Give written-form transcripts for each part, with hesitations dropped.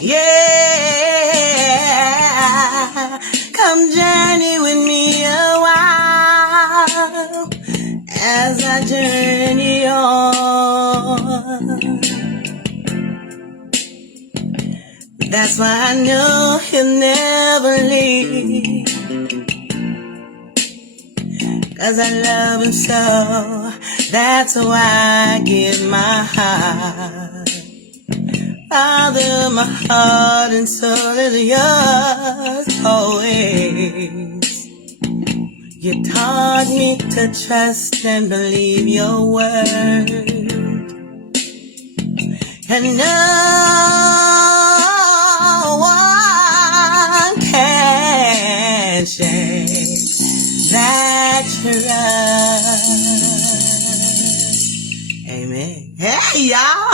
Yeah, come journey with me a while as I journey on. That's why I know he'll never leave, 'cause I love him so. That's why I give my heart. Father, my heart and soul is yours always. You taught me to trust and believe your word, and no one can shake that trust. Amen. Hey, y'all.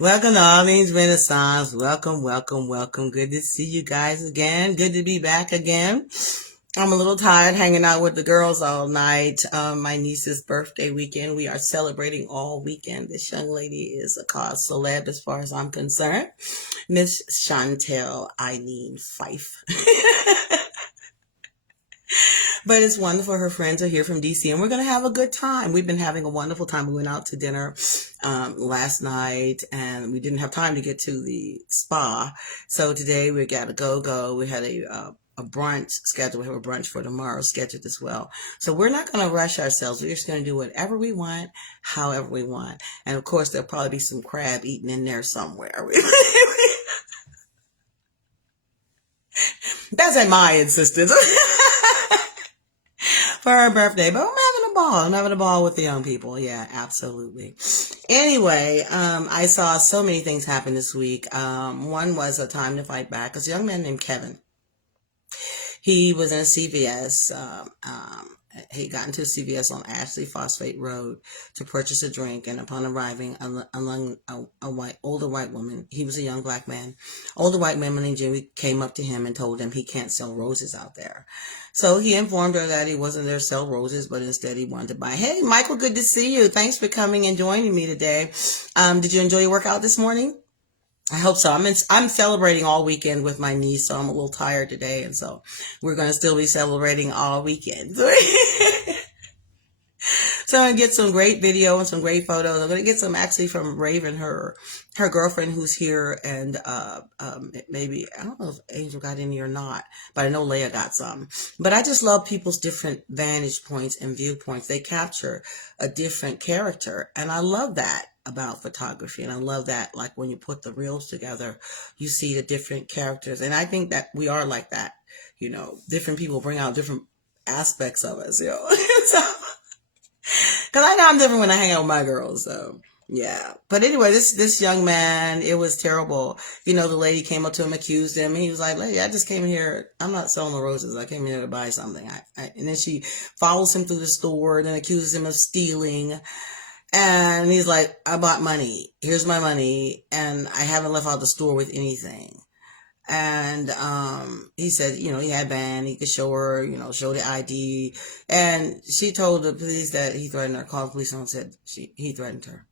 Welcome to Arlene's Renaissance. Welcome, welcome, welcome. Good to see you guys again. Good to be back again. I'm a little tired hanging out with the girls all night. My niece's birthday weekend. We are celebrating all weekend. This young lady is a cause celeb as far as I'm concerned. Miss Chantel Eileen Fife. But it's wonderful. Her friends are here from DC, and we're going to have a good time. We've been having a wonderful time. We went out to dinner last night, and we didn't have time to get to the spa. So today we got to go. We had a brunch scheduled. We have a brunch for tomorrow scheduled as well. So we're not going to rush ourselves. We're just going to do whatever we want, however we want. And of course, there'll probably be some crab eating in there somewhere. That's at my insistence. For her birthday, but I'm having a ball. I'm having a ball with the young people. Yeah, absolutely. Anyway, I saw so many things happen this week. One was A Time to Fight Back. It's a young man named Kevin. He was in a CVS. He got into a CVS on Ashley Phosphate Road to purchase a drink, and upon arriving along older white woman, he was a young black man, older white man named Jimmy came up to him and told him he can't sell roses out there. So he informed her that he wasn't there to sell roses, but instead he wanted to buy. Hey, Michael, good to see you. Thanks for coming and joining me today. Did you enjoy your workout this morning? I hope so. I'm celebrating all weekend with my niece, so I'm a little tired today, and so we're going to still be celebrating all weekend. So I'm going to get some great video and some great photos. I'm going to get some actually from Raven, her girlfriend who's here, and maybe, I don't know if Angel got any or not, but I know Leah got some. But I just love people's different vantage points and viewpoints. They capture a different character, and I love that about photography. And I love that, like, when you put the reels together, you see the different characters. And I think that we are like that, different people bring out different aspects of us, so, because I know I'm different when I hang out with my girls, so yeah. But anyway, this young man, it was terrible. The lady came up to him, accused him, and he was like, "Lady, I just came here. I'm not selling the roses. I came here to buy something." And then she follows him through the store and accuses him of stealing. And he's like, "I bought money. Here's my money, and I haven't left out the store with anything." And he said, he had band, he could show her, show the ID. And she told the police that he threatened her, called the police and said he threatened her.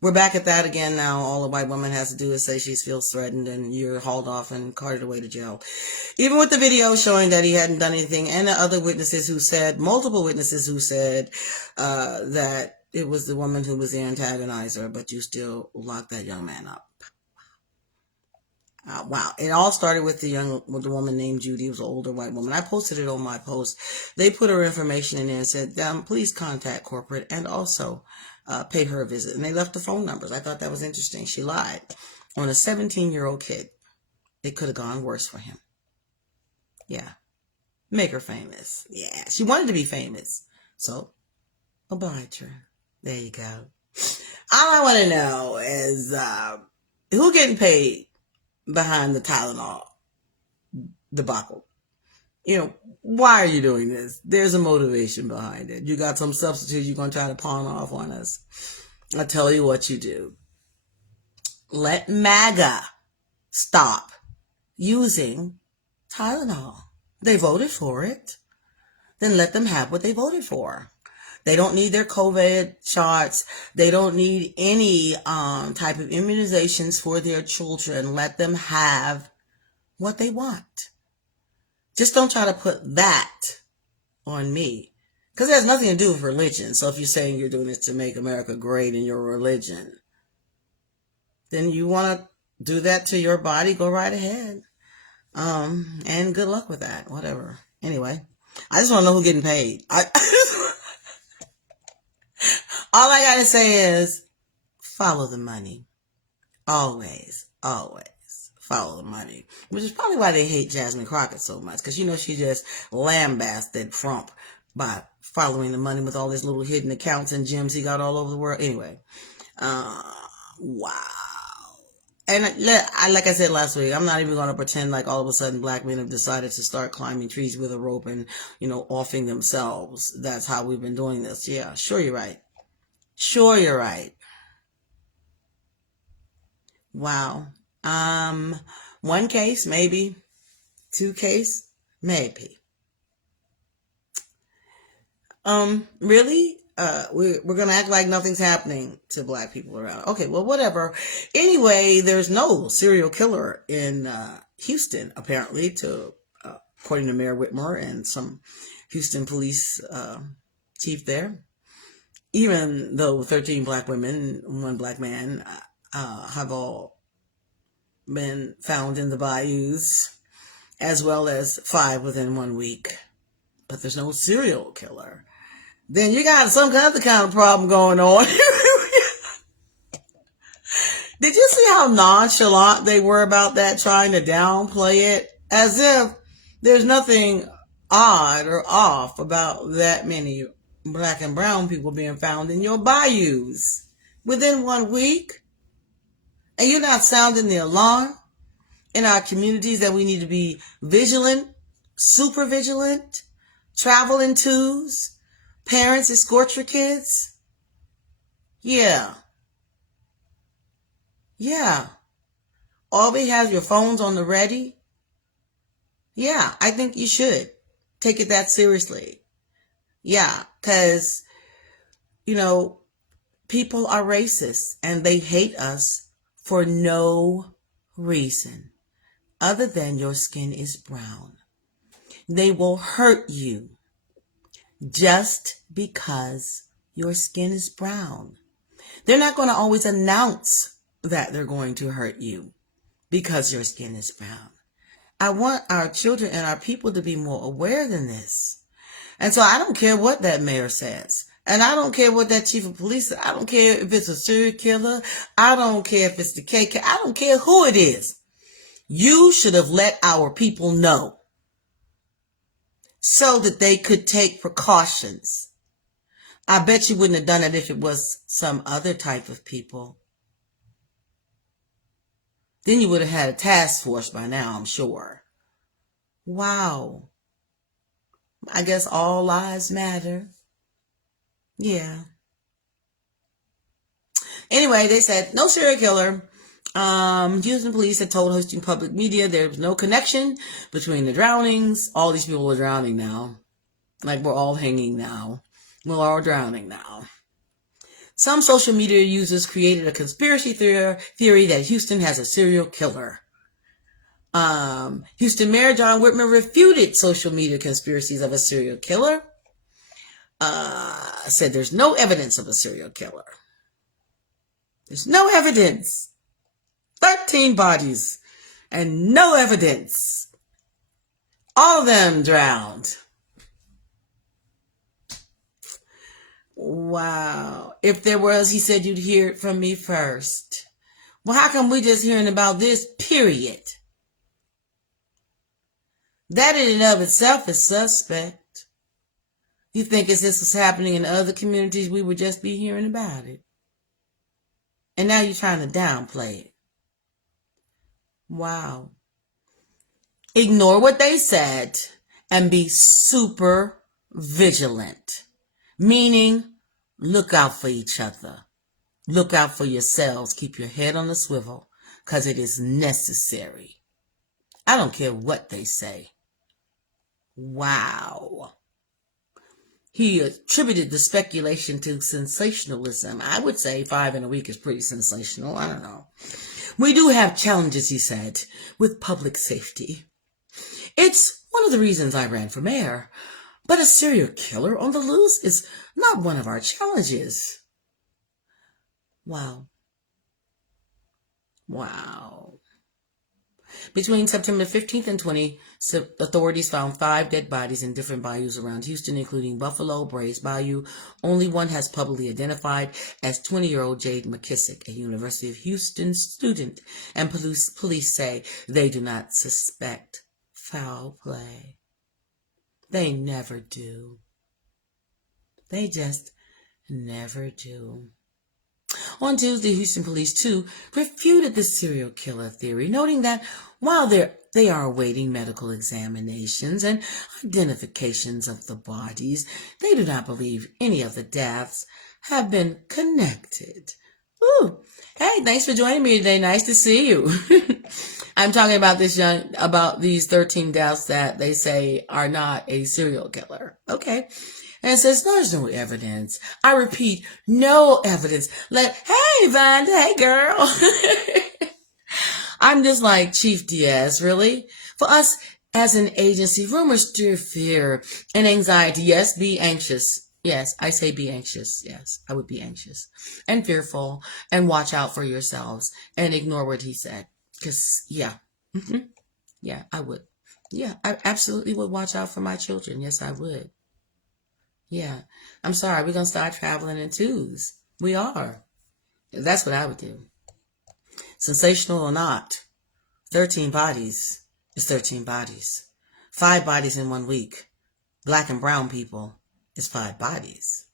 We're back at that again now. All the white woman has to do is say she feels threatened, and you're hauled off and carted away to jail. Even with the video showing that he hadn't done anything, and the other witnesses multiple witnesses who said that it was the woman who was the antagonizer, but you still locked that young man up. Wow. It all started with the woman named Judy. It was an older white woman. I posted it on my post. They put her information in there and said, please contact corporate and also pay her a visit. And they left the phone numbers. I thought that was interesting. She lied on a 17-year-old kid. It could have gone worse for him. Yeah. Make her famous. Yeah. She wanted to be famous. So, oblige her. There you go. All I want to know is who getting paid behind the Tylenol debacle? Why are you doing this? There's a motivation behind it. You got some substitute you're going to try to pawn off on us. I'll tell you what you do. Let MAGA stop using Tylenol. They voted for it. Then let them have what they voted for. They don't need their COVID shots. They don't need any type of immunizations for their children. Let them have what they want. Just don't try to put that on me. Because it has nothing to do with religion. So if you're saying you're doing this to make America great in your religion, then you want to do that to your body, go right ahead. And good luck with that. Whatever. Anyway, I just want to know who's getting paid. All I got to say is follow the money. Always, always follow the money. Which is probably why they hate Jasmine Crockett so much. Because, she just lambasted Trump by following the money with all his little hidden accounts and gems he got all over the world. Anyway, wow. And like I said last week, I'm not even going to pretend like all of a sudden black men have decided to start climbing trees with a rope and, offing themselves. That's how we've been doing this. Yeah, sure you're right. Sure you're right. Wow. One case, maybe. Two case, maybe. Really? We're gonna act like nothing's happening to black people around. Okay, well, whatever. Anyway, there's no serial killer in Houston, apparently, according to Mayor Whitmer and some Houston police chief there. Even though 13 black women, one black man, have all been found in the bayous, as well as 5 within 1 week. But there's no serial killer. Then you got some other kind of problem going on. Did you see how nonchalant they were about that, trying to downplay it? As if there's nothing odd or off about that many black and brown people being found in your bayous within 1 week. And you're not sounding the alarm in our communities that we need to be vigilant, super vigilant, travel in twos. Parents, escort your kids. Yeah. Always have your phones on the ready. Yeah, I think you should take it that seriously. Yeah, because, people are racist and they hate us for no reason other than your skin is brown. They will hurt you just because your skin is brown. They're not going to always announce that they're going to hurt you because your skin is brown. I want our children and our people to be more aware than this. And so I don't care what that mayor says. And I don't care what that chief of police says. I don't care if it's a serial killer. I don't care if it's the KK. I don't care who it is. You should have let our people know so that they could take precautions. I bet you wouldn't have done it if it was some other type of people. Then you would have had a task force by now, I'm sure. Wow. I guess all lives matter. Yeah. Anyway, they said no serial killer. Houston police had told hosting public media there was no connection between the drownings. All these people are drowning now. Like we're all hanging now. We're all drowning now. Some social media users created a conspiracy theory that Houston has a serial killer. Houston Mayor John Whitmer refuted social media conspiracies of a serial killer. Said there's no evidence of a serial killer. There's no evidence. 13 bodies and no evidence. All of them drowned. Wow. If there was, he said, you'd hear it from me first. Well, how come we just hearing about this, period? That in and of itself is suspect. You think if this was happening in other communities, we would just be hearing about it. And now you're trying to downplay it. Wow. Ignore what they said and be super vigilant. Meaning, look out for each other. Look out for yourselves. Keep your head on the swivel because it is necessary. I don't care what they say. Wow. He attributed the speculation to sensationalism. I would say 5 in a week is pretty sensational. I don't know. We do have challenges, he said, with public safety. It's one of the reasons I ran for mayor. But a serial killer on the loose is not one of our challenges. Wow. Wow. Between September 15th and 20th, authorities found 5 dead bodies in different bayous around Houston, including Buffalo, Brays Bayou. Only one has publicly identified as 20-year-old Jade McKissick, a University of Houston student, and police say they do not suspect foul play. They never do. They just never do. On Tuesday, Houston police, too, refuted the serial killer theory, noting that while they are awaiting medical examinations and identifications of the bodies, they do not believe any of the deaths have been connected. Ooh, hey, thanks for joining me today. Nice to see you. I'm talking about these 13 deaths that they say are not a serial killer. Okay. And it says, there's no evidence. I repeat, no evidence. Hey, Vanda, hey, girl. I'm just like, Chief Diaz, really? For us as an agency, rumors stir fear and anxiety. Yes, be anxious. Yes, I say be anxious. Yes, I would be anxious and fearful and watch out for yourselves and ignore what he said. Because, yeah. Yeah, I would. Yeah, I absolutely would watch out for my children. Yes, I would. Yeah, I'm sorry. We're going to start traveling in twos. We are. That's what I would do. Sensational or not, 13 bodies is 13 bodies. 5 bodies in 1 week. Black and brown people is 5 bodies.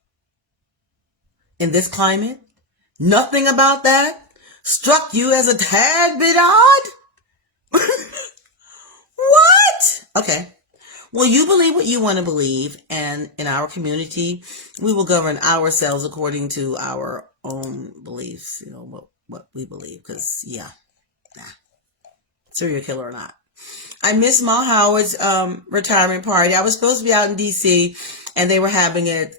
In this climate, nothing about that struck you as a tad bit odd? What? Okay. Well, you believe what you want to believe, and in our community, we will govern ourselves according to our own beliefs, what we believe, because, serial killer or not. I missed Ma Howard's retirement party. I was supposed to be out in D.C., and they were having it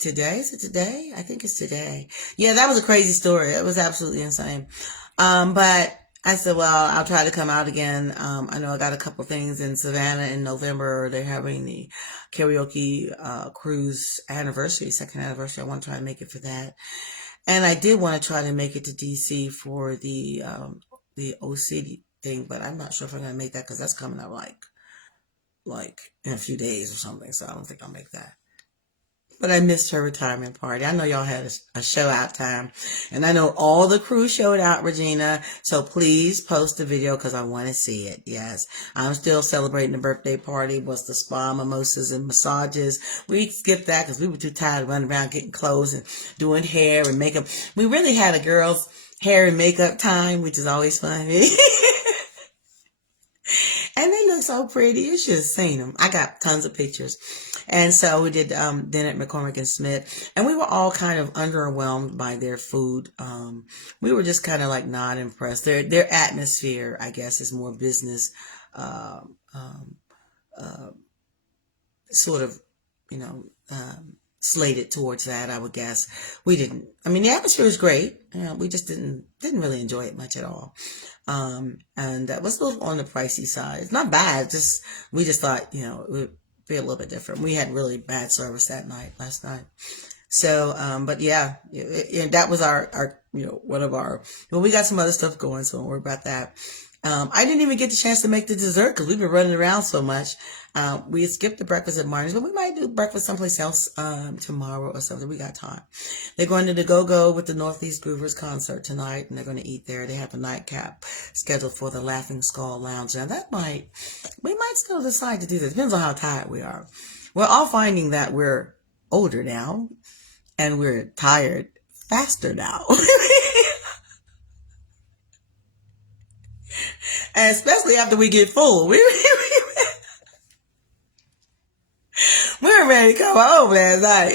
today. Is it today? I think it's today. Yeah, that was a crazy story. It was absolutely insane. But I said, well, I'll try to come out again. I know I got a couple things in Savannah in November. They're having the karaoke cruise anniversary, 2nd anniversary. I want to try to make it for that. And I did want to try to make it to DC for the OC thing, but I'm not sure if I'm going to make that because that's coming up like in a few days or something. So I don't think I'll make that. But I missed her retirement party. I know y'all had a show out time. And I know all the crew showed out, Regina. So please post the video because I want to see it. Yes. I'm still celebrating the birthday party. Was the spa, mimosas, and massages. We skipped that because we were too tired of running around getting clothes and doing hair and makeup. We really had a girls' hair and makeup time, which is always fun. And they look so pretty. You should have seen them. I got tons of pictures. And so we did dinner at McCormick and Smith. And we were all kind of underwhelmed by their food. We were just kind of like not impressed. Their atmosphere, I guess, is more business sort of, slated towards that, I would guess. We didn't. I mean, the atmosphere was great. We just didn't really enjoy it much at all. And that was a little on the pricey side. It's not bad. We just thought, it would be a little bit different. We had really bad service last night. So, but yeah, that was our, one of our, we got some other stuff going, so don't worry about that. I didn't even get the chance to make the dessert because we've been running around so much. We had skipped the breakfast at Martin's, but we might do breakfast someplace else tomorrow or something. We got time. They're going to the Go-Go with the Northeast Groovers concert tonight, and they're going to eat there. They have a nightcap scheduled for the Laughing Skull Lounge. Now, we might still decide to do this. Depends on how tired we are. We're all finding that we're older now, and we're tired faster now. And especially after we get full. We were ready to come home last night.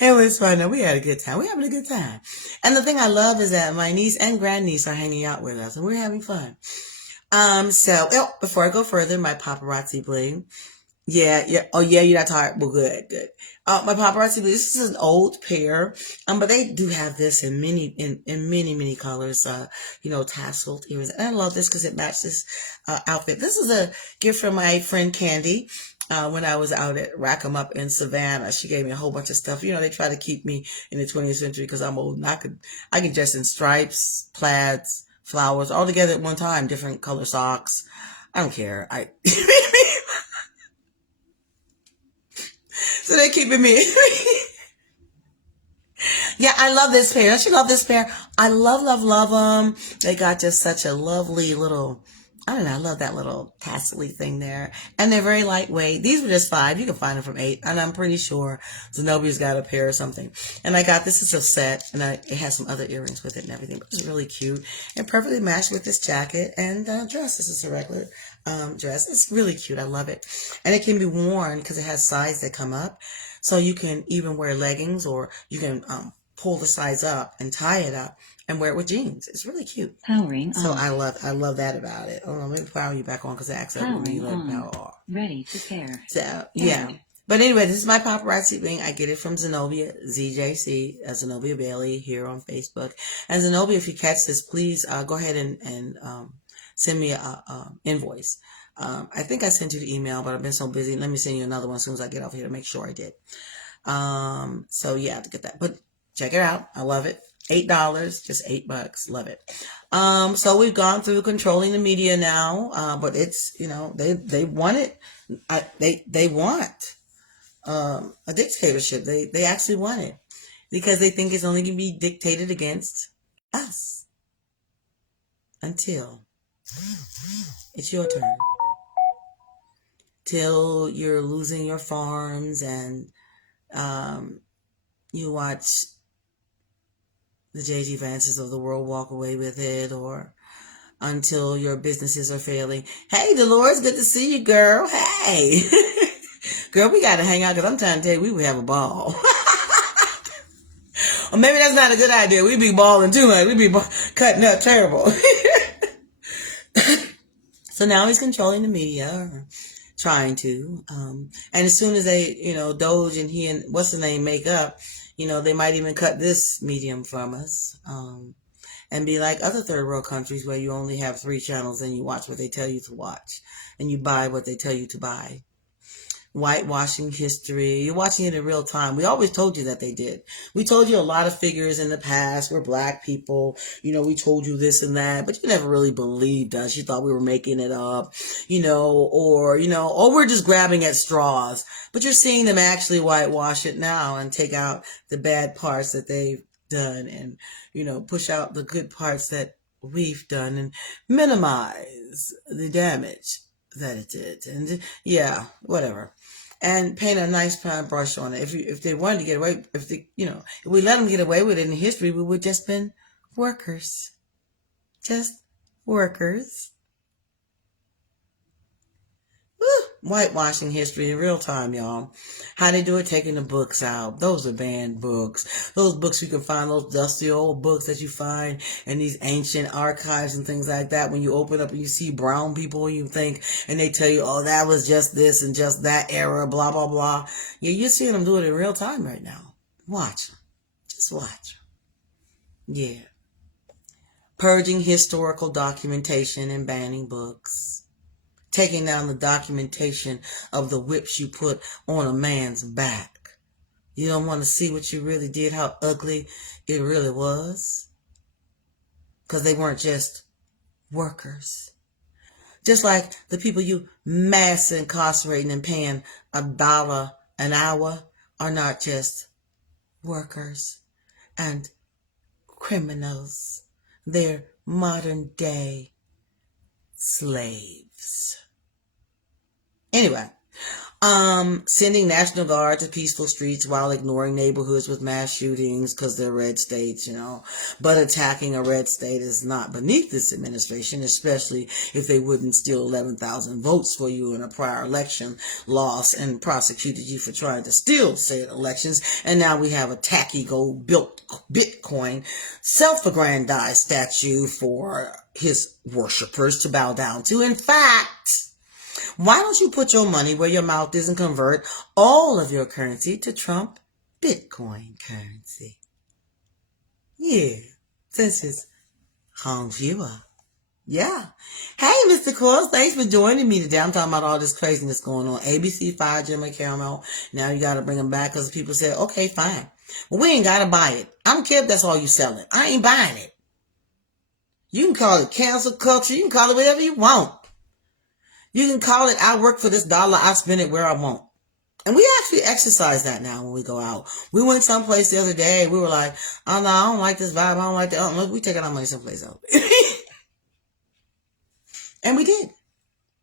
It was fun. We had a good time. We're having a good time. And the thing I love is that my niece and grandniece are hanging out with us, and we're having fun. So before I go further, my paparazzi bling. Yeah, yeah. Oh, yeah, you're not tired. Well, good, good. My paparazzi, this is an old pair, but they do have this in many colors. Tasseled earrings. And I love this because it matches outfit. This is a gift from my friend Candy. When I was out at Rack 'em Up in Savannah, she gave me a whole bunch of stuff. They try to keep me in the 20th century because I'm old and I can dress in stripes, plaids, flowers, all together at one time, different color socks. I don't care. So they keeping me. Yeah, I love this pair. Don't you love this pair? I love them. They got just such a lovely little, I don't know, I love that little tassely thing there. And they're very lightweight. These were just $5. You can find them from $8. And I'm pretty sure Zenobia's got a pair or something. And this is a set, and it has some other earrings with it and everything. But it's really cute and perfectly matched with this jacket and dress. This is a regular dress. It's really cute. I love it. And it can be worn because it has sides that come up. So you can even wear leggings, or you can pull the sides up and tie it up and wear it with jeans. It's really cute. Powering so on. I love that about it. Hold on, let me power you back on because I accidentally let power off. Ready to pair. So yeah. But anyway, this is my paparazzi thing. I get it from Zenobia, ZJC, Zenobia Bailey here on Facebook. And Zenobia, if you catch this, please go ahead and send me a invoice. I think I sent you the email, but I've been so busy. Let me send you another one as soon as I get off here to make sure I did. So yeah, to get that. But check it out. I love it. $8, just $8. Love it. So we've gone through controlling the media now, but it's, they want it. They want a dictatorship. They actually want it because they think it's only going to be dictated against us until it's your turn. Till you're losing your farms and you watch the J.G. Vances of the world walk away with it, or until your businesses are failing. Hey, Dolores, good to see you, girl. Hey. Girl, we got to hang out because I'm trying to tell you, we would have a ball. Or maybe that's not a good idea. We'd be balling too much. We'd be cutting up terrible. So now he's controlling the media, or trying to. And as soon as they, Doge and he and what's the name make up, they might even cut this medium from us. And be like other third world countries where you only have 3 channels and you watch what they tell you to watch. And you buy what they tell you to buy. Whitewashing history. You're watching it in real time. We always told you that they did. We told you a lot of figures in the past were black people. We told you this and that, but you never really believed us. You thought we were making it up, or we're just grabbing at straws. But you're seeing them actually whitewash it now and take out the bad parts that they've done and, push out the good parts that we've done and minimize the damage that it did. And yeah, whatever. And paint a nice brush on it. If they wanted to get away, if we let them get away with it in history, we would just been workers. Just workers. Whitewashing history in real time, y'all. How they do it, taking the books out. Those are banned books. Those books you can find, those dusty old books that you find in these ancient archives and things like that. When you open up and you see brown people, you think, and they tell you, oh, that was just this and just that era, blah, blah, blah. Yeah, you're seeing them do it in real time right now. Watch. Just watch. Yeah. Purging historical documentation and banning books. Taking down the documentation of the whips you put on a man's back. You don't want to see what you really did, how ugly it really was. Because they weren't just workers. Just like the people you mass incarcerating and paying $1 an hour are not just workers and criminals. They're modern day slaves. Anyway, sending National Guard to peaceful streets while ignoring neighborhoods with mass shootings because they're red states, but attacking a red state is not beneath this administration, especially if they wouldn't steal 11,000 votes for you in a prior election loss and prosecuted you for trying to steal said elections. And now we have a tacky gold built Bitcoin self-aggrandized statue for his worshipers to bow down to. In fact, Why don't you put your money where your mouth is and convert all of your currency to Trump Bitcoin currency? Yeah, since it's hung viewer. Yeah. Hey, Mr. Coils, thanks for joining me today. I'm talking about all this craziness going on. ABC fired Jimmy Caramel. Now you got to bring him back because people said, okay, fine. Well, we ain't got to buy it. I don't care if that's all you selling. I ain't buying it. You can call it cancel culture. You can call it whatever you want. You can call it, I work for this dollar. I spend it where I want. And we actually exercise that now when we go out. We went someplace the other day. We were like, oh, no, I don't like this vibe. I don't like that. Oh, look, we taking our money someplace else. And we did.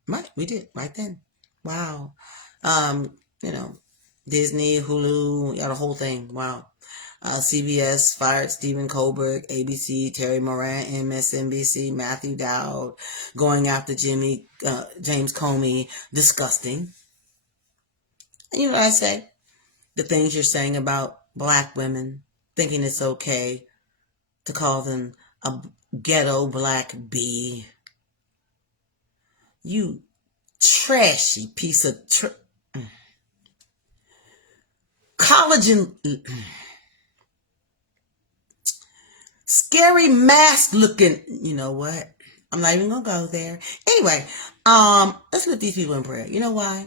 Right. We did right then. Wow. You know, Disney, Hulu, the whole thing. Wow. CBS fired Stephen Colbert, ABC, Terry Moran, MSNBC, Matthew Dowd, going after James Comey. Disgusting. And you know what I say? The things you're saying about black women, thinking it's okay to call them a ghetto black bee. You trashy piece of collagen, scary mask looking. You know what? I'm not even gonna go there. Anyway, let's lift these people in prayer. You know why?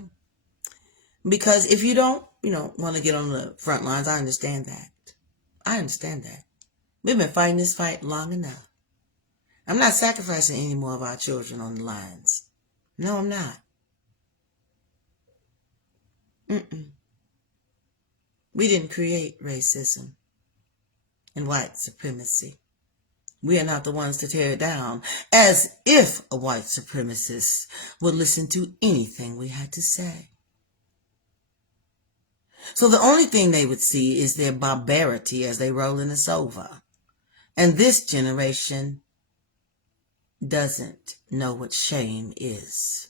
Because if you don't, want to get on the front lines, I understand that. I understand that. We've been fighting this fight long enough. I'm not sacrificing any more of our children on the lines. No, I'm not. We didn't create racism and white supremacy. We are not the ones to tear it down, as if a white supremacist would listen to anything we had to say. So the only thing they would see is their barbarity as they roll us over. And this generation doesn't know what shame is.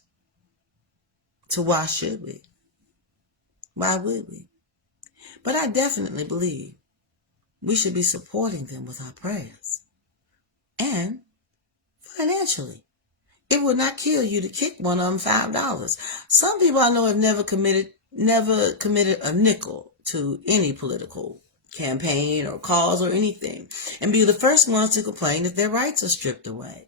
So why should we? Why would we? But I definitely believe we should be supporting them with our prayers. And financially. It would not kill you to kick one of them $5. Some people I know have never committed a nickel to any political campaign or cause or anything, and be the first ones to complain if their rights are stripped away.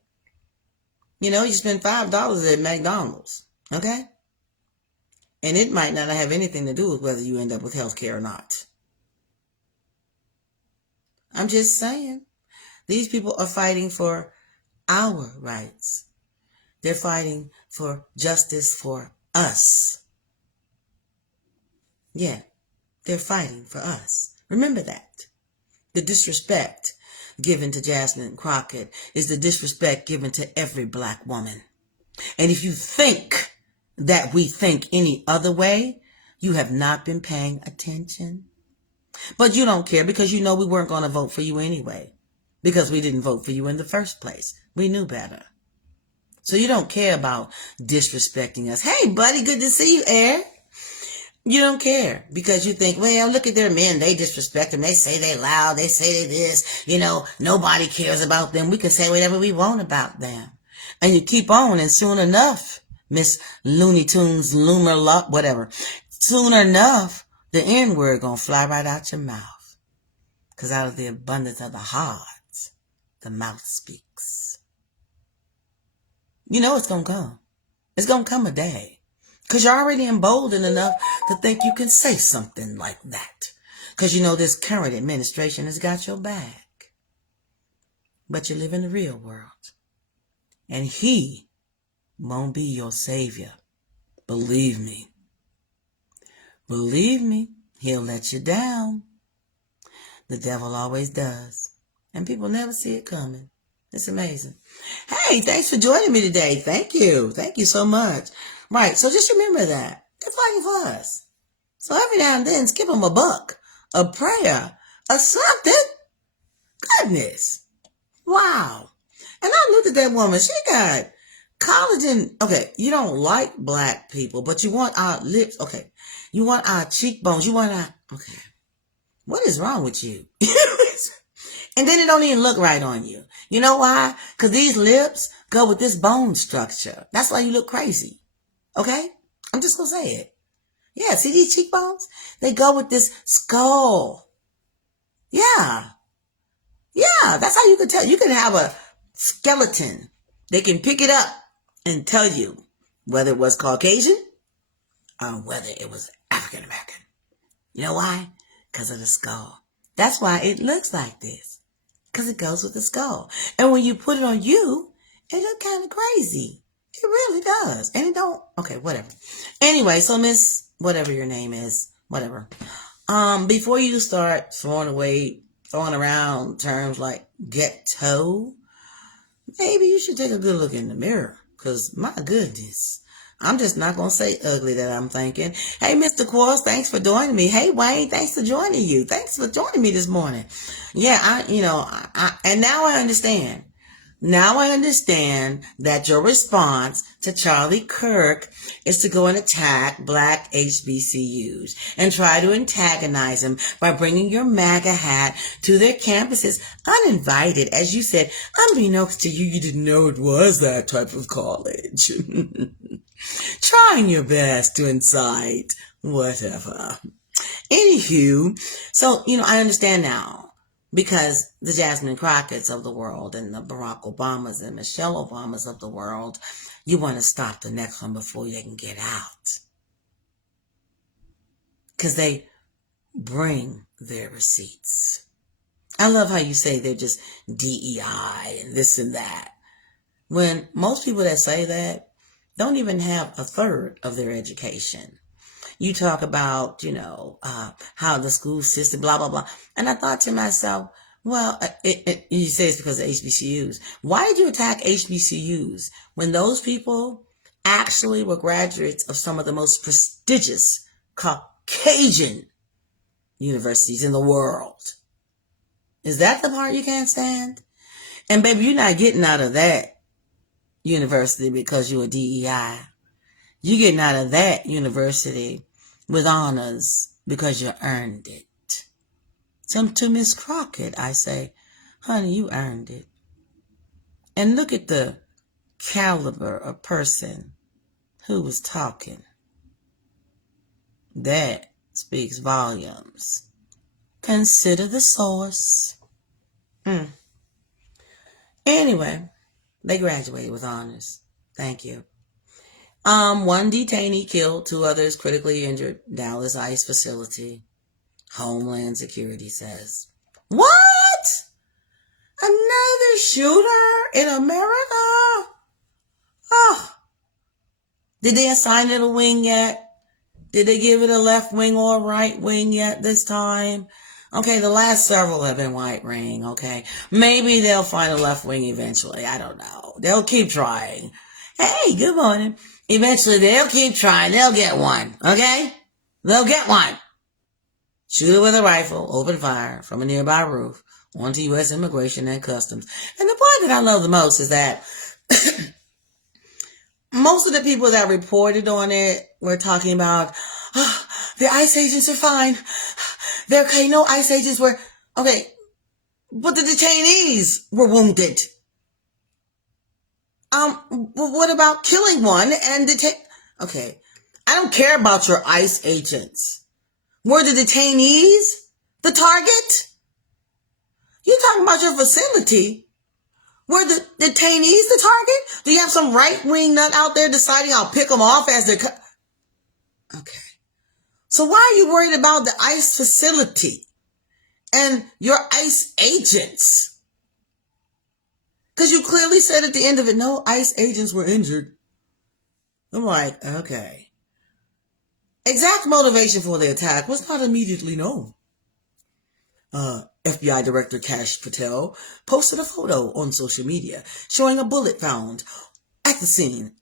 You spend $5 at McDonald's, okay? And it might not have anything to do with whether you end up with health care or not. I'm just saying. These people are fighting for our rights. They're fighting for justice for us. Yeah, they're fighting for us. Remember that. The disrespect given to Jasmine Crockett is the disrespect given to every black woman. And if you think that we think any other way, you have not been paying attention. But you don't care because you know we weren't going to vote for you anyway. Because we didn't vote for you in the first place. We knew better. So you don't care about disrespecting us. Hey, buddy, good to see you, Eric. You don't care because you think, well, look at their men. They disrespect them. They say they're loud. They say they're this. Nobody cares about them. We can say whatever we want about them. And you keep on, and soon enough, Miss Looney Tunes, Loomer, whatever. Soon enough, the N-word gonna fly right out your mouth. Because out of the abundance of the heart, the mouth speaks. You know it's gonna come. It's gonna come a day. Because you're already emboldened enough to think you can say something like that. Because this current administration has got your back. But you live in the real world. And he won't be your savior. Believe me. Believe me, he'll let you down. The devil always does. And people never see it coming. It's amazing. Hey, thanks for joining me today. Thank you. Thank you so much. Right, so just remember that. They're fighting for us. So every now and then, skip them a buck, a prayer, or something. Goodness. Wow. And I looked at that woman. She got collagen. Okay, you don't like black people, but you want our lips. Okay, you want our cheekbones. You want our... Okay. What is wrong with you? And then it don't even look right on you. You know why? Because these lips go with this bone structure. That's why you look crazy. Okay? I'm just going to say it. Yeah, see these cheekbones? They go with this skull. Yeah. Yeah, that's how you can tell. You can have a skeleton. They can pick it up and tell you whether it was Caucasian or whether it was African American. You know why? Because of the skull. That's why it looks like this. Because it goes with the skull. And when you put it on you, it looks kind of crazy. It really does. And it don't. Okay, whatever. Anyway, so Miss, whatever your name is, whatever. Before you start throwing around terms like ghetto, maybe you should take a good look in the mirror. Because my goodness, I'm just not going to say ugly that I'm thinking. Hey, Mr. Quarles, thanks for joining me. Hey, Wayne, thanks for joining you. Thanks for joining me this morning. Yeah, and now I understand. Now I understand that your response to Charlie Kirk is to go and attack black HBCUs and try to antagonize them by bringing your MAGA hat to their campuses uninvited. As you said, unbeknownst to you, you didn't know it was that type of college. Trying your best to incite whatever. Anywho, so, I understand now. Because the Jasmine Crockett's of the world and the Barack Obamas and Michelle Obamas of the world, you want to stop the next one before they can get out. Because they bring their receipts. I love how you say they're just DEI and this and that. When most people that say that don't even have a third of their education. You talk about, how the school system, blah, blah, blah. And I thought to myself, well, you say it's because of HBCUs. Why did you attack HBCUs when those people actually were graduates of some of the most prestigious Caucasian universities in the world? Is that the part you can't stand? And baby, you're not getting out of that university because you're a DEI. You're getting out of that university with honors because you earned it. So to Miss Crockett, I say, honey, you earned it. And look at the caliber of person who was talking. That speaks volumes. Consider the source. Anyway, they graduated with honors. Thank you. One detainee killed, 2 others critically injured. Dallas ICE facility. Homeland Security says. What? Another shooter in America? Oh. Did they assign it a wing yet? Did they give it a left wing or a right wing yet this time? Okay, the last several have been white ring, okay? Maybe they'll find a left wing eventually. I don't know. They'll keep trying. Hey, good morning. Eventually, they'll keep trying. They'll get one, okay? They'll get one. Shooter with a rifle, opened fire from a nearby roof onto U.S. Immigration and Customs. And the part that I love the most is that most of the people that reported on it were talking about, oh, the ICE agents are fine. They're okay. No ICE agents were, okay, but the detainees were wounded. What about killing one and okay, I don't care about your ICE agents. Were the detainees the target? You're talking about your facility. Were the detainees the target? Do you have some right-wing nut out there deciding I'll pick them off as their... Okay. So why are you worried about the ICE facility and your ICE agents? Because you clearly said at the end of it, no ICE agents were injured. I'm like, okay. Exact motivation for the attack was not immediately known. FBI Director Kash Patel posted a photo on social media showing a bullet found at the scene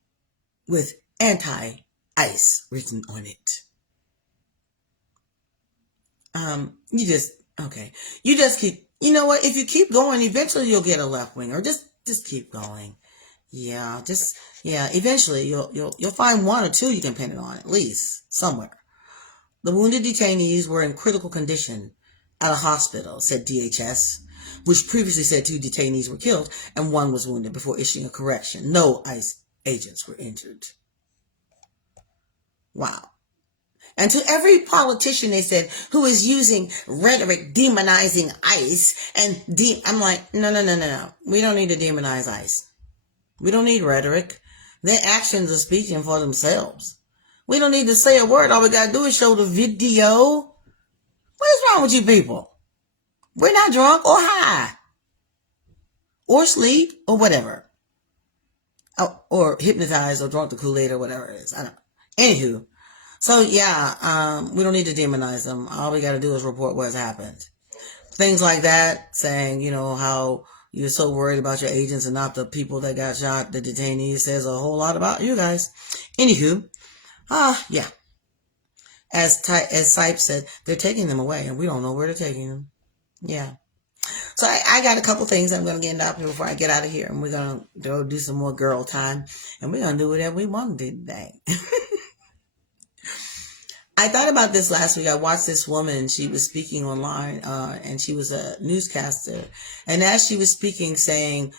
with anti-ICE written on it. You just keep, you know what, if you keep going, eventually you'll get a left winger. Just keep going. Eventually you'll find 1 or 2 you can pin it on, at least, somewhere. The wounded detainees were in critical condition at a hospital, said DHS, which previously said 2 detainees were killed and 1 was wounded before issuing a correction. No ICE agents were injured. Wow. And to every politician, they said, who is using rhetoric demonizing ICE. I'm like, no. We don't need to demonize ICE. We don't need rhetoric. Their actions are speaking for themselves. We don't need to say a word. All we got to do is show the video. What is wrong with you people? We're not drunk or high or asleep or whatever. Or hypnotized or drunk the Kool-Aid or whatever it is. I don't know. Anywho. So yeah, we don't need to demonize them. All we got to do is report what's happened. Things like that, saying, how you're so worried about your agents and not the people that got shot, the detainees, says a whole lot about you guys. Anywho, yeah. As Sipes said, they're taking them away and we don't know where they're taking them. Yeah. So I got a couple things I'm going to get into before I get out of here. And we're going to go do some more girl time. And we're going to do whatever we want to do today. I thought about this last week. I watched this woman. She was speaking online, and she was a newscaster. And as she was speaking, saying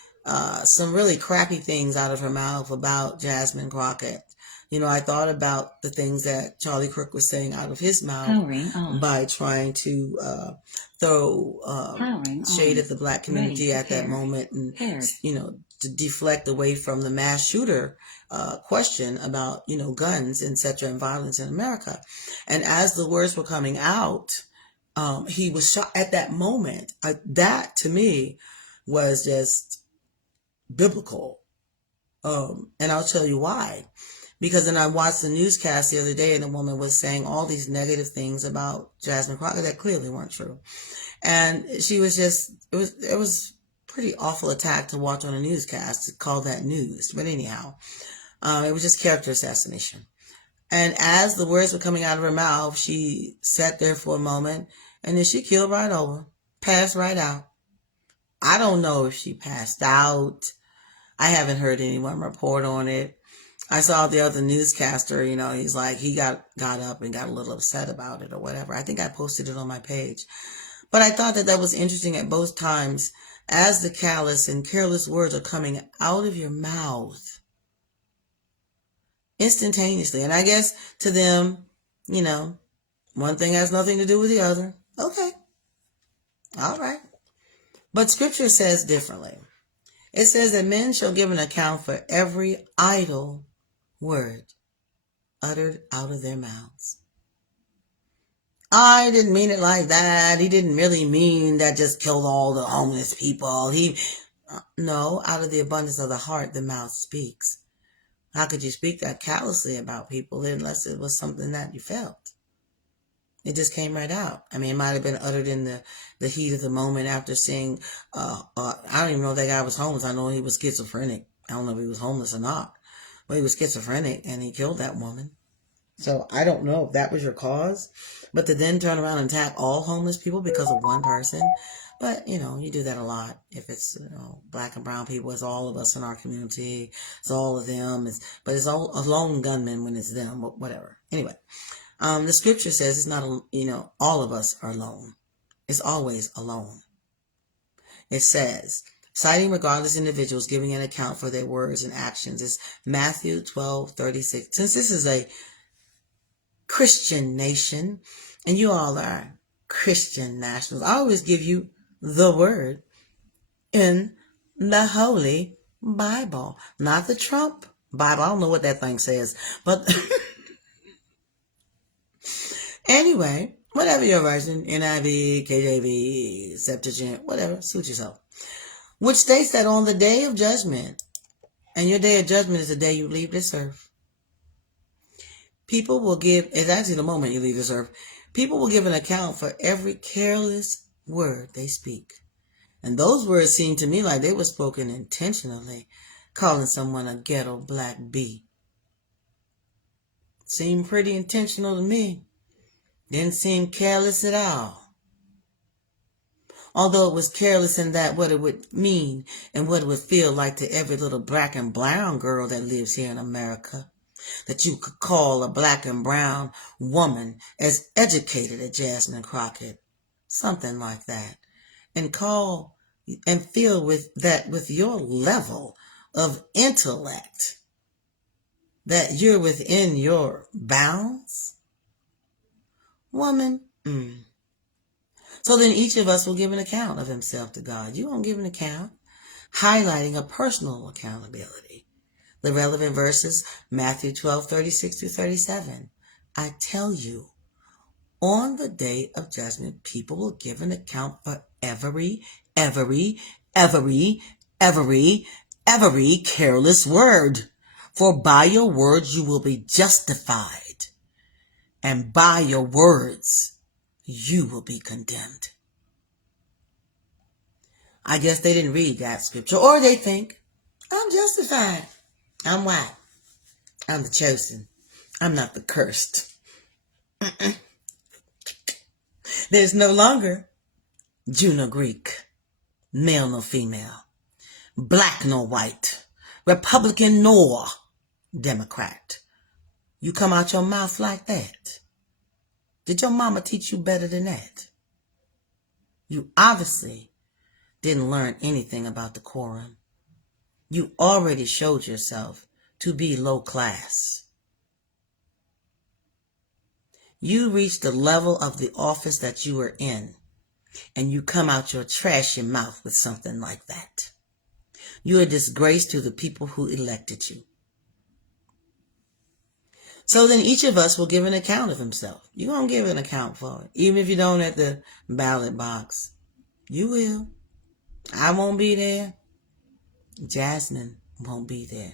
some really crappy things out of her mouth about Jasmine Crockett. I thought about the things that Charlie Kirk was saying out of his mouth by trying to throw shade at the black community at that moment and, to deflect away from the mass shooter question about, guns, etc., and violence in America. And as the words were coming out, he was shot at that moment. That, to me, was just biblical. And I'll tell you why. Because then I watched the newscast the other day and the woman was saying all these negative things about Jasmine Crockett that clearly weren't true. And she was just, it was pretty awful attack to watch on a newscast to call that news. But anyhow, it was just character assassination. And as the words were coming out of her mouth, she sat there for a moment and then she keeled right over, passed right out. I don't know if she passed out. I haven't heard anyone report on it. I saw the other newscaster, he's like, he got up and got a little upset about it or whatever. I think I posted it on my page. But I thought that was interesting at both times as the callous and careless words are coming out of your mouth instantaneously. And I guess to them, one thing has nothing to do with the other. Okay. All right. But scripture says differently. It says that men shall give an account for every idle word uttered out of their mouths. I didn't mean it like that. He didn't really mean that just killed all the homeless people. No, out of the abundance of the heart, the mouth speaks. How could you speak that callously about people unless it was something that you felt? It just came right out. I mean, it might have been uttered in the heat of the moment after seeing, I don't even know if that guy was homeless. I know he was schizophrenic. I don't know if he was homeless or not. But he was schizophrenic and he killed that woman. So I don't know if that was your cause. But to then turn around and attack all homeless people because of one person. But, you do that a lot. If it's, black and brown people, it's all of us in our community. It's all of them. But it's all a lone gunman when it's them, whatever. Anyway, the scripture says it's not, all of us are alone. It's always alone. It says, citing regardless individuals giving an account for their words and actions. It's Matthew 12:36. Since this is a Christian nation, and you all are Christian nationals, I always give you the word in the Holy Bible, not the Trump Bible. I don't know what that thing says, but anyway, whatever your version, NIV, KJV, Septuagint, whatever, suit yourself, which states that on the day of judgment, and your day of judgment is the day you leave this earth, people will give, it's actually the moment you leave this earth, people will give an account for every careless word they speak. And those words seem to me like they were spoken intentionally, calling someone a ghetto black bee. Seemed pretty intentional to me. Didn't seem careless at all. Although it was careless in that what it would mean and what it would feel like to every little black and brown girl that lives here in America. That you could call a black and brown woman as educated as Jasmine Crockett. Something like that. And call and feel with that with your level of intellect that you're within your bounds? Woman, So then each of us will give an account of himself to God. You won't give an account, highlighting a personal accountability. The relevant verses, Matthew 12:36-37. I tell you, on the day of judgment, people will give an account for every careless word. For by your words you will be justified, and by your words you will be condemned. I guess they didn't read that scripture, or they think, I'm justified. I'm white. I'm the chosen. I'm not the cursed. There's no longer Jew nor Greek, male nor female, black nor white, Republican nor Democrat. You come out your mouth like that. Did your mama teach you better than that? You obviously didn't learn anything about decorum. You already showed yourself to be low class. You reached the level of the office that you were in, and you come out your trashy mouth with something like that. You're a disgrace to the people who elected you. So then each of us will give an account of himself. You're going to give an account for it. Even if you don't at the ballot box. You will. I won't be there. Jasmine won't be there.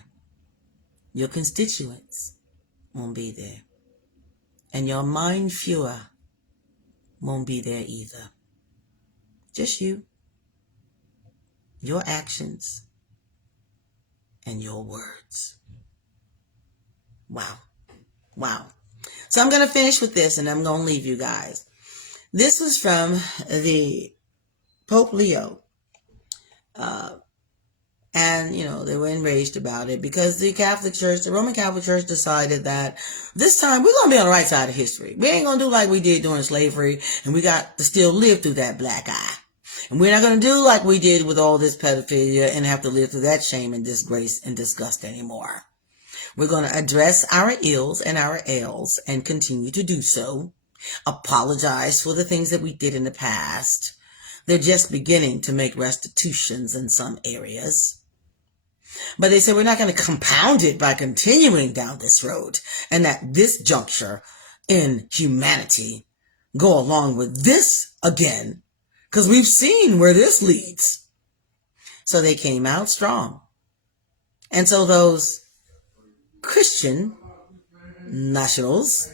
Your constituents won't be there. And your mind viewer won't be there either. Just you, your actions, and your words. Wow. Wow. So I'm going to finish with this and I'm going to leave you guys. This is from the Pope Leo. And, they were enraged about it because the Catholic Church, the Roman Catholic Church decided that this time we're going to be on the right side of history. We ain't going to do like we did during slavery, and we got to still live through that black eye. And we're not going to do like we did with all this pedophilia and have to live through that shame and disgrace and disgust anymore. We're going to address our ills and our ails and continue to do so. Apologize for the things that we did in the past. They're just beginning to make restitutions in some areas. But they said we're not going to compound it by continuing down this road. And at this juncture in humanity, go along with this again. Because we've seen where this leads. So they came out strong. And so those Christian nationals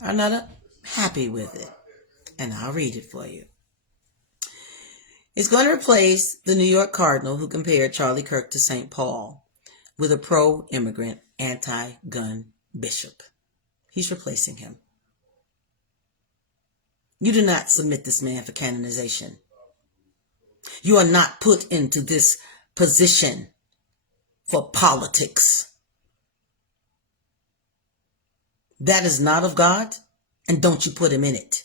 are not happy with it. And I'll read it for you. It's going to replace the New York Cardinal who compared Charlie Kirk to St. Paul with a pro-immigrant, anti-gun bishop. He's replacing him. You do not submit this man for canonization. You are not put into this position for politics. That is not of God, and don't you put him in it.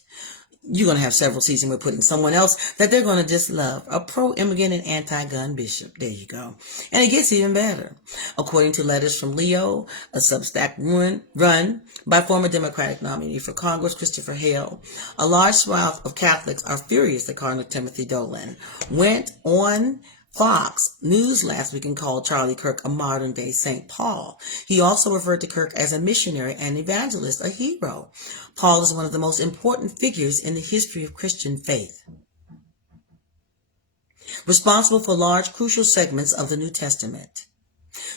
You're going to have several seasons with putting someone else that they're going to just love. A pro-immigrant and anti-gun bishop. There you go. And it gets even better. According to letters from Leo, a Substack run by former Democratic nominee for Congress, Christopher Hale, a large swath of Catholics are furious that Cardinal Timothy Dolan went on Fox News last week and called Charlie Kirk a modern-day St. Paul. He also referred to Kirk as a missionary and evangelist, a hero. Paul is one of the most important figures in the history of Christian faith, responsible for large, crucial segments of the New Testament.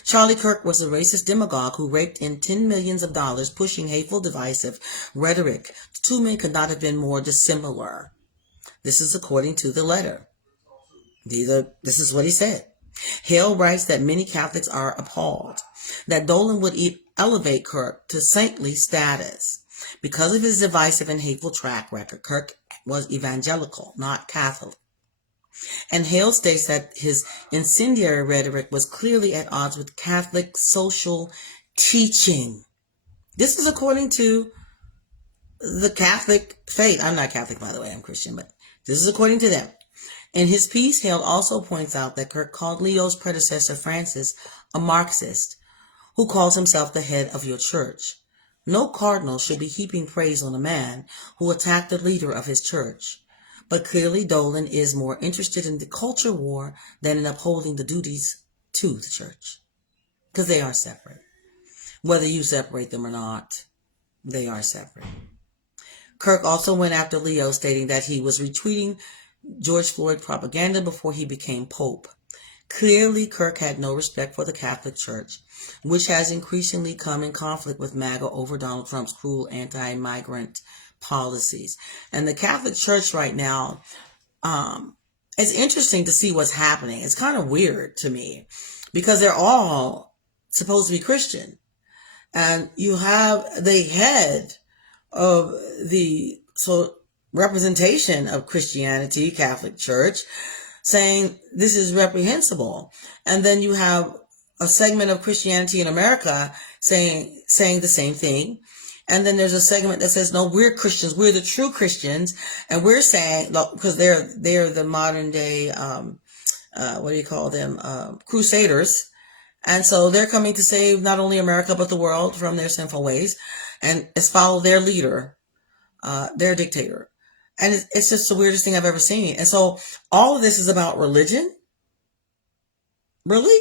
Charlie Kirk was a racist demagogue who raked in $10 million pushing hateful, divisive rhetoric. The two men could not have been more dissimilar. This is according to the letter. This is what he said. Hale writes that many Catholics are appalled that Dolan would elevate Kirk to saintly status. Because of his divisive and hateful track record, Kirk was evangelical, not Catholic. And Hale states that his incendiary rhetoric was clearly at odds with Catholic social teaching. This is according to the Catholic faith. I'm not Catholic, by the way, I'm Christian, but this is according to them. In his piece, Hale also points out that Kirk called Leo's predecessor, Francis, a Marxist, who calls himself the head of your church. No cardinal should be heaping praise on a man who attacked the leader of his church. But clearly Dolan is more interested in the culture war than in upholding the duties to the church. Because they are separate. Whether you separate them or not, they are separate. Kirk also went after Leo, stating that he was retweeting George Floyd propaganda before he became Pope. Clearly, Kirk had no respect for the Catholic Church, which has increasingly come in conflict with MAGA over Donald Trump's cruel anti-migrant policies. And the Catholic Church right now, it's interesting to see what's happening. It's kind of weird to me because they're all supposed to be Christian. And you have the head of the representation of Christianity, Catholic Church, saying this is reprehensible. And then you have a segment of Christianity in America saying the same thing. And then there's a segment that says, no, we're Christians. We're the true Christians. And we're saying, because they're the modern day, what do you call them? Crusaders. And so they're coming to save not only America, but the world from their sinful ways. And it's follow their leader, their dictator. And it's just the weirdest thing I've ever seen. And so all of this is about religion? Really?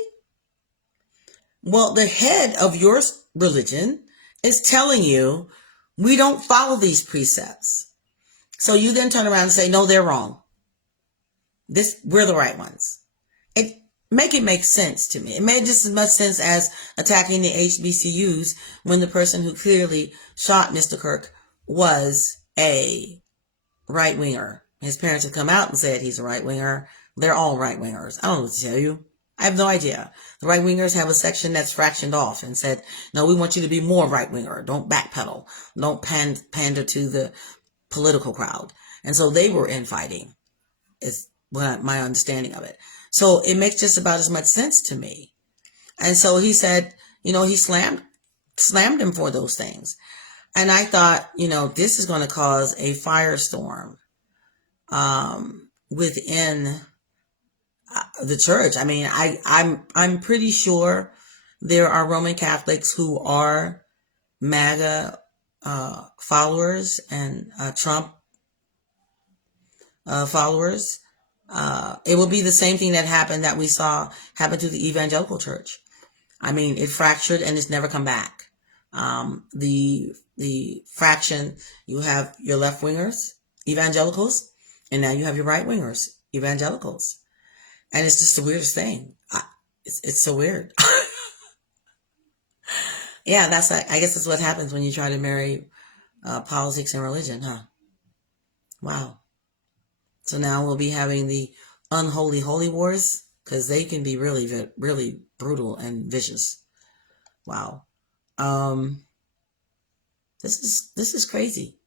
Well, the head of your religion is telling you we don't follow these precepts. So you then turn around and say, no, they're wrong. We're the right ones. Make it make sense to me. It made just as much sense as attacking the HBCUs when the person who clearly shot Mr. Kirk was a right-winger. His parents have come out and said he's a right-winger. They're all right-wingers. I don't know what to tell you. I have no idea. The right-wingers have a section that's fractioned off and said, no, we want you to be more right-winger. Don't backpedal. Don't pander to the political crowd. And so they were infighting, is my understanding of it. So it makes just about as much sense to me. And so he said, he slammed him for those things. And I thought, this is going to cause a firestorm within the church. I mean, I'm pretty sure there are Roman Catholics who are MAGA followers and Trump followers. It will be the same thing that we saw happen to the evangelical church. I mean, it fractured and it's never come back. The fraction, you have your left wingers, evangelicals, and now you have your right wingers, evangelicals. And it's just the weirdest thing. It's so weird. Yeah, I guess that's what happens when you try to marry politics and religion, huh? Wow. So now we'll be having the unholy holy wars because they can be really, really brutal and vicious. Wow. This is crazy.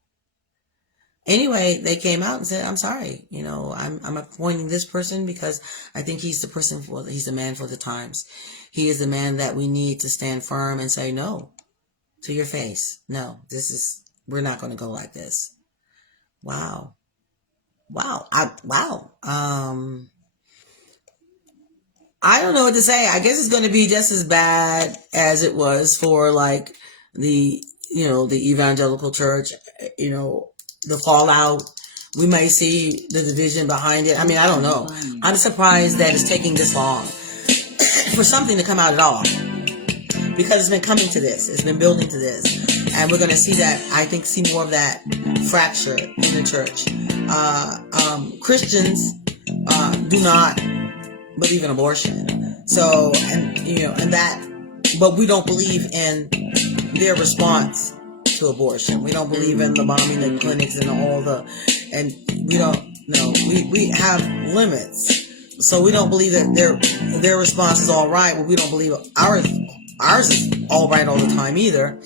Anyway, they came out and said, I'm sorry. I'm appointing this person because I think he's the man for the times. He is the man that we need to stand firm and say no to your face. No, we're not going to go like this. Wow. Wow. I don't know what to say. I guess it's going to be just as bad as it was for the evangelical church, the fallout. We may see the division behind it. I mean, I don't know. I'm surprised that it's taking this long for something to come out at all because it's been coming to this. It's been building to this. And we're going to see more of that fracture in the church. Christians do not believe in abortion. So, but we don't believe in their response to abortion. We don't believe in the bombing the clinics and we don't know. We have limits. So we don't believe that their response is all right. Well, we don't believe ours is all right all the time either.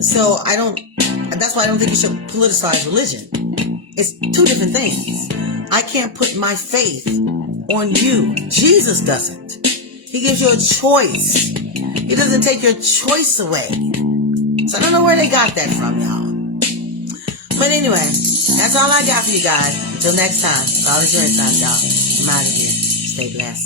So that's why I don't think you should politicize religion. It's two different things. I can't put my faith on you. Jesus doesn't. He gives you a choice. He doesn't take your choice away. So I don't know where they got that from, y'all. But anyway, that's all I got for you guys. Until next time, all insurance out, y'all. I'm out of here. Stay blessed.